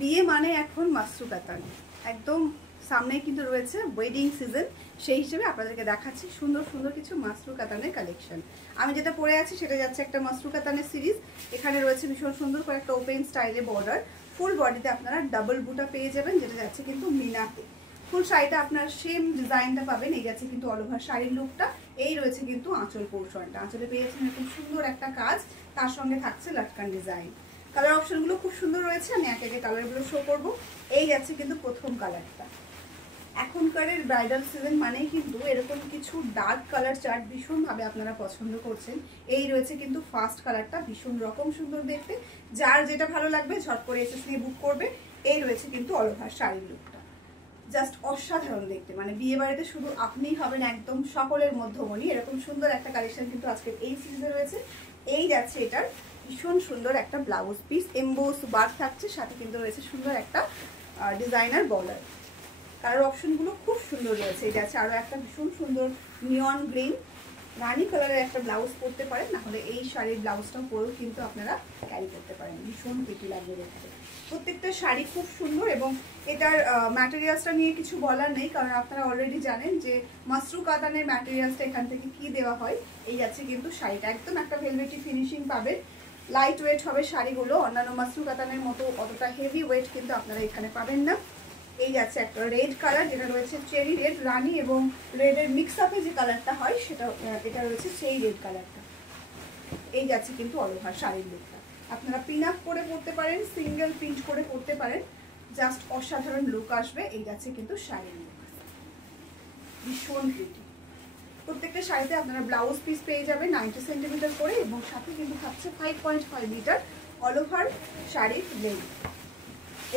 বিয়ে মানে এখন মাসরু কাতান, একদম সামনেই কিন্তু রয়েছে ওয়েডিং সিজন, সেই হিসেবে আপনাদেরকে দেখাচ্ছি সুন্দর সুন্দর কিছু মাসরু কাতানের কালেকশন। আমি যেটা পরে আছি সেটা যাচ্ছে একটা মাসরু কাতানের সিরিজ। এখানে রয়েছে ভীষণ সুন্দর করে একটা ওপেন স্টাইলে বর্ডার, ফুল বডিতে আপনারা ডাবল বুটা পেয়ে যাবেন, যেটা যাচ্ছে কিন্তু মিনাতে। ফুল শাড়িটা আপনার সেম ডিজাইনটা পাবেন, এই যাচ্ছে কিন্তু অল ওভার শাড়ির লুকটা। এই রয়েছে কিন্তু আঁচল পোর্শনটা, আঁচলে পেয়েছেন এরকম সুন্দর একটা কাজ, তার সঙ্গে থাকছে লাটকান ডিজাইন। কালার অপশনগুলো খুব সুন্দর রয়েছে, আমি একে একে কালারগুলো শো করবো। এই যাচ্ছে কিন্তু প্রথম কালারটা। এখনকার ব্রাইডাল সিজন মানেই কিন্তু এরকম কিছু ডার্ক কালার চার্ট ভীষণভাবে আপনারা পছন্দ করছেন। এই রয়েছে কিন্তু ফার্স্ট কালারটা, ভীষণ রকম সুন্দর দেখতে, যার যেটা ভালো লাগবে ঝট করে এসএস নিয়ে বুক করবে। এই রয়েছে কিন্তু অল ওভার শাড়ির লুকটা, জাস্ট অসাধারণ দেখতে, মানে বিয়ে বাড়িতে শুধু আপনিই হবেন একদম সকলের মধ্যমণি, এরকম সুন্দর একটা কালেকশন কিন্তু আজকে এই সিরিজে রয়েছে। এই যাচ্ছে এটার ভীষণ সুন্দর একটা ব্লাউজ পিস, এমবোস বার থাকছে, সাথে কিন্তু রয়েছে সুন্দর একটা ডিজাইনার বর্ডার। কালার অপশনগুলো খুব সুন্দর রয়েছে। এটা আছে আরও একটা ভীষণ সুন্দর নিয়ন গ্রিন রানি কালারের একটা ব্লাউজ পরতে পারেন, না হলে এই শাড়ির ব্লাউজটাও পরেও কিন্তু আপনারা ক্যারি করতে পারেন, ভীষণ প্রিটি লাগবে দেখতে। প্রত্যেকটা শাড়ি খুব সুন্দর এবং এটার ম্যাটেরিয়ালসটা নিয়ে কিছু বলার নেই, কারণ আপনারা অলরেডি জানেন যে মাসরু কাতানের ম্যাটেরিয়ালসটা এখান থেকে কি দেওয়া হয়। এই যাচ্ছে কিন্তু শাড়িটা একদম একটা ভেলভেটি ফিনিশিং পাবে, লাইট ওয়েট হবে শাড়িগুলো, অন্যান্য মাসরু কাতানের মতো অতটা হেভি ওয়েট কিন্তু আপনারা এখানে পাবেন না। এই যাচ্ছে একটা রেড কালার, যেটা রয়েছে চেরি রেড, রানি এবং রেডের মিক্স আপে যে কালারটা হয় সেটা, এটা রয়েছে সেই রেড কালারটা। এই যাচ্ছে কিন্তু অল ওভার শাড়ির লুকটা, আপনারা পিন আপ করে পরতে পারেন, সিঙ্গেল প্রিন্ট করে পরতে পারেন, জাস্ট অসাধারণ লুক আসবে। এই যাচ্ছে কিন্তু শাড়ির লুক, ভীষণ প্রিটি। প্রত্যেকটা শাড়িতে আপনারা ব্লাউজ পিস পেয়ে যাবেন 90 সেন্টিমিটার করে, এবং সাথে কিন্তু থাকছে 5.5 মিটার অল ওভার শাড়ির লেন্থ।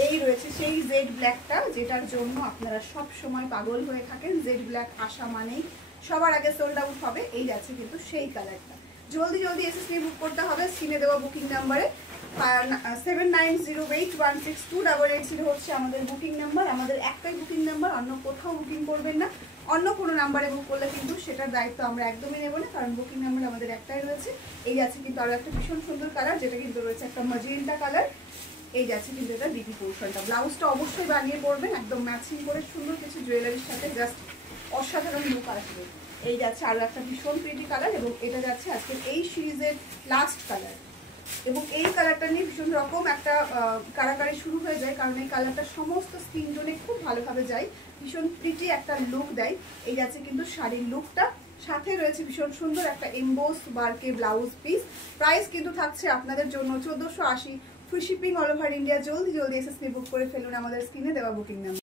এই রয়েছে সেই জেড ব্ল্যাকটা, যেটার জন্য আপনারা সব সময় পাগল হয়ে থাকেন, জেড ব্ল্যাক আসা মানেই সবার আগে সোল্ড আউট হবে। এই যাচ্ছে কিন্তু সেই কালারটা, জলদি জলদি এসএস নিয়ে বুক করতে হবে। স্ক্রিনে দেওয়া বুকিং নাম্বারে 7908162880 হচ্ছে আমাদের বুকিং নাম্বার, আমাদের একটাই বুকিং নাম্বার, অন্য কোথাও বুকিং করবেন না। অন্য কোনো নাম্বারে বুক করলে কিন্তু সেটার দায়িত্ব আমরা একদমই নেব না, কারণ বুকিং নাম্বার আমাদের একটাই রয়েছে। এই আছে কিন্তু আরও একটা ভীষণ সুন্দর কালার, যেটা কিন্তু রয়েছে একটা ম্যাজেন্টা কালার। এই যাচ্ছে কিন্তু এটা ডিপি পোর্শনটা, ব্লাউজটা অবশ্যই বানিয়ে পরবেন একদম ম্যাচিং করে সুন্দর কিছু জুয়েলারির সাথে, জাস্ট অসাধারণ লুক আসবে। এই যাচ্ছে আরও একটা ভীষণ প্রিটি কালার, এবং এটা যাচ্ছে আজকে এই সিরিজের লাস্ট কালার। এবং এই কালারটা নিয়ে ভীষণ রকম একটা কারাকারি শুরু হয়ে যায়, কারণ এই কালারটা সমস্ত স্কিন টোনে খুব ভালোভাবে যায়, ভীষণ প্রিটি একটা লুক দেয়। এই যাচ্ছে কিন্তু শাড়ির লুকটা, সাথে রয়েছে ভীষণ সুন্দর একটা এমবোস বারকে ব্লাউজ পিস। প্রাইস কিন্তু থাকছে আপনাদের জন্য 1480, free shipping all over India. জলদি জলদি এসএস নিয়ে বুক করে ফেলুন আমাদের স্ক্রিনে দেওয়া বুকিং নাম্বার।